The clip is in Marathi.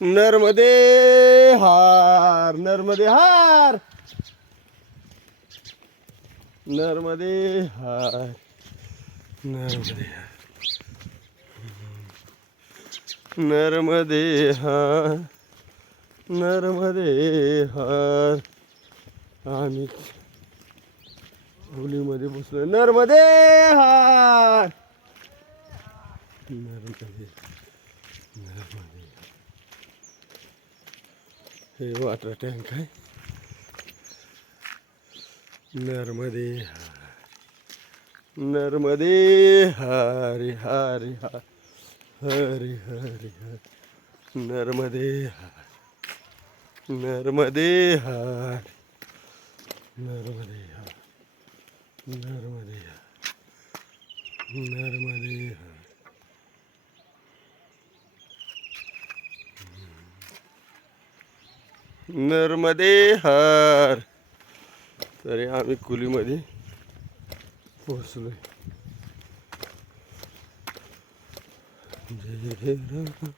नर्मदे हार, नर्मदे हार, नर्मदे हार, नर्मदे हार, नर्मदे हार, नर्मदे हार. आम्ही होलीमध्ये बसलो. नर्मदे हार, नर्मदे, नर्मदे. हे वॉटर टँक आहे. नर्मदे हार, नर्मदे हरे हरे हर, हरे हरे हर, नर्मदे हार, नर्मदे हार, नर्मदे हार, नर्मदे हार, नर्मदे हार. नर्मदे हार. तरी आम्ही कुलीमध्ये पोहोचलोय. जय राम.